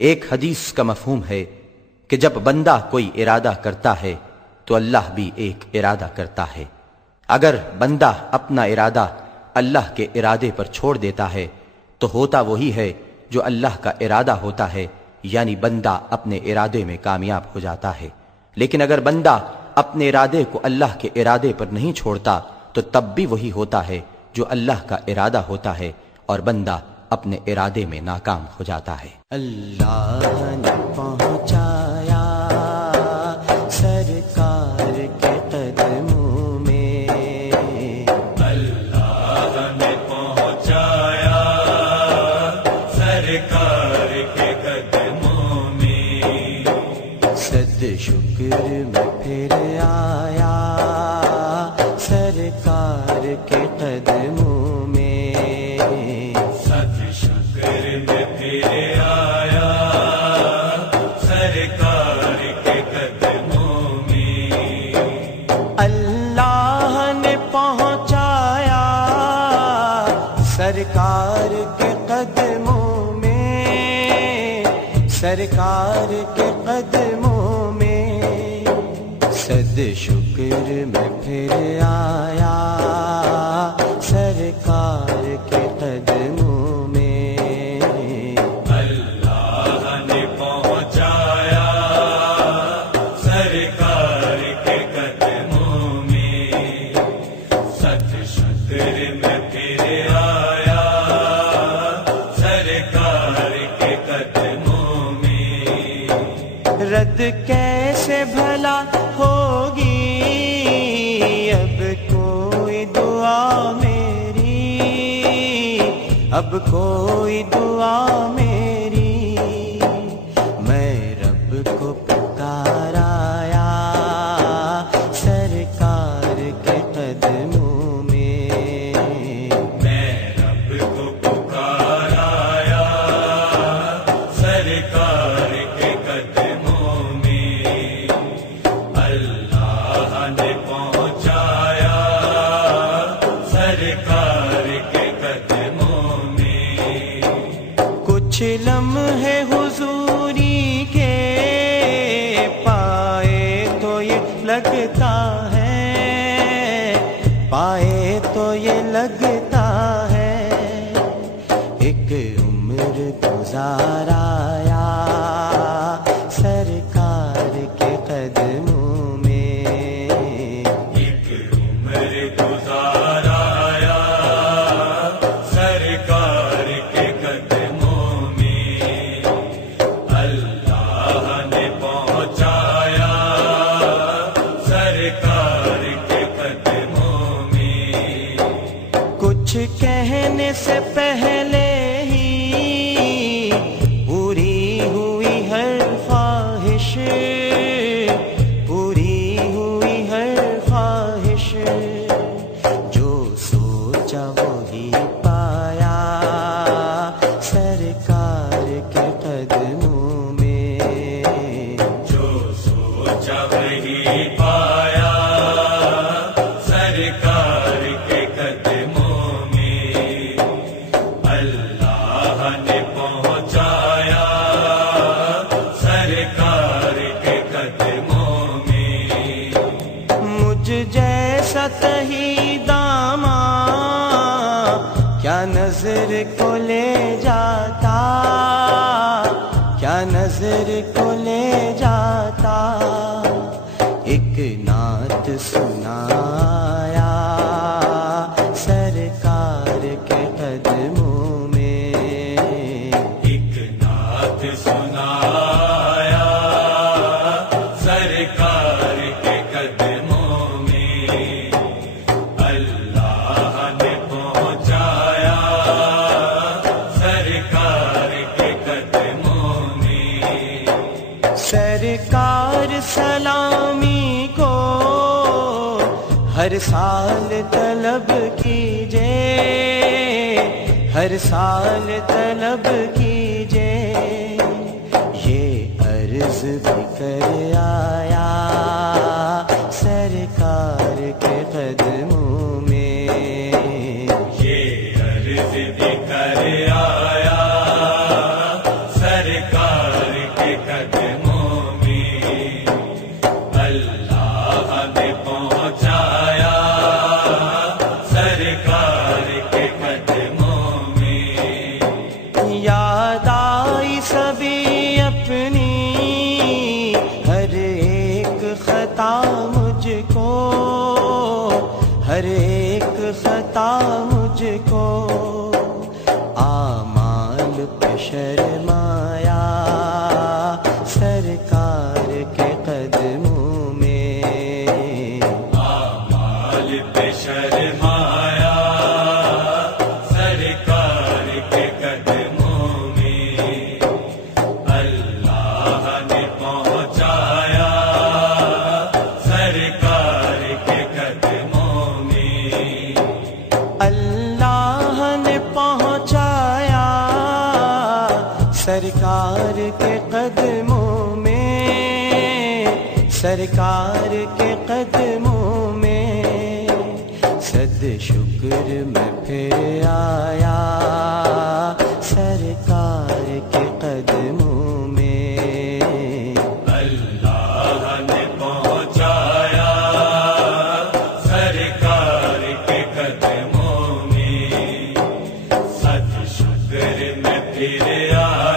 ایک حدیث کا مفہوم ہے کہ جب بندہ کوئی ارادہ کرتا ہے تو اللہ بھی ایک ارادہ کرتا ہے۔ اگر بندہ اپنا ارادہ اللہ کے ارادے پر چھوڑ دیتا ہے تو ہوتا وہی ہے جو اللہ کا ارادہ ہوتا ہے، یعنی بندہ اپنے ارادے میں کامیاب ہو جاتا ہے۔ لیکن اگر بندہ اپنے ارادے کو اللہ کے ارادے پر نہیں چھوڑتا تو تب بھی وہی ہوتا ہے جو اللہ کا ارادہ ہوتا ہے، اور بندہ اپنے ارادے میں ناکام ہو جاتا ہے۔ اللہ نے پہنچایا سرکار کے قدموں میں، اللہ نے پہنچایا سرکار کے قدموں میں، صد شکر میں پھر آیا سرکار کے قدموں میں، صد شکر میں پھر آیا سرکار کے قدموں میں، اللہ نے پہنچایا سرکار کے قدموں میں، سرکار کے قدموں میں، صد شکر میں پھر آیا سرکار کے قدموں میں، اللہ نے پہنچایا سرکار کے قدموں میں، صد شکر میں پھر آیا سرکار کے قدموں میں، رد کیسے بھلا ہوگی اب کوئی دعا میری، اب کوئی دعا میری، میں رب کو پکارایا سرکار کے قدموں میں، میں رب کو پکارایا سرکار کے قدموں میں، اللہ نے پہنچایا سرکار کے قدموں میں، کچھ لمحے حضوری کے پائے تو یہ لگتا ہے، پائے تو یہ لگتا ہے، ایک عمر گزارا سرکار کے قدموں میں، ایک عمر گزارا سرکار کے قدموں میں، اللہ نے پہنچایا سرکار کے قدموں میں، کچھ کہنے سے پہلے ہی پوری ہوئی ہر خواہش، پوری ہوئی ہر خواہش، جو سوچا وہی پایا سرکار کے قدموں میں، جو سوچا وہی پایا سرکار کے قدموں میں، اللہ نے پہنچایا سرکار کے قدموں میں، مجھ جیسا تہی داما کیا نظر کو لے جاتا، کیا نظر کو لے جاتا، ایک نعت سنایا سرکار کے قدموں میں، ایک نعت سنایا سرکار کے قدموں میں، اللہ نے پہنچایا سرکار کے قدموں میں، سرکار سلامی کو ہر سال طلب کیجے، ہر سال طلب کیجے، یہ عرض بھی کر آیا سرکار کے قدموں میں، یہ عرض بھی کر آیا سرکار کے قدموں میں، سرکار کے قدموں میں، صد شکر میں پھر آیا سرکار کے قدموں میں۔ اللہ نے پہنچایا سرکار کے قدموں میں، صد شکر میں پھر آیا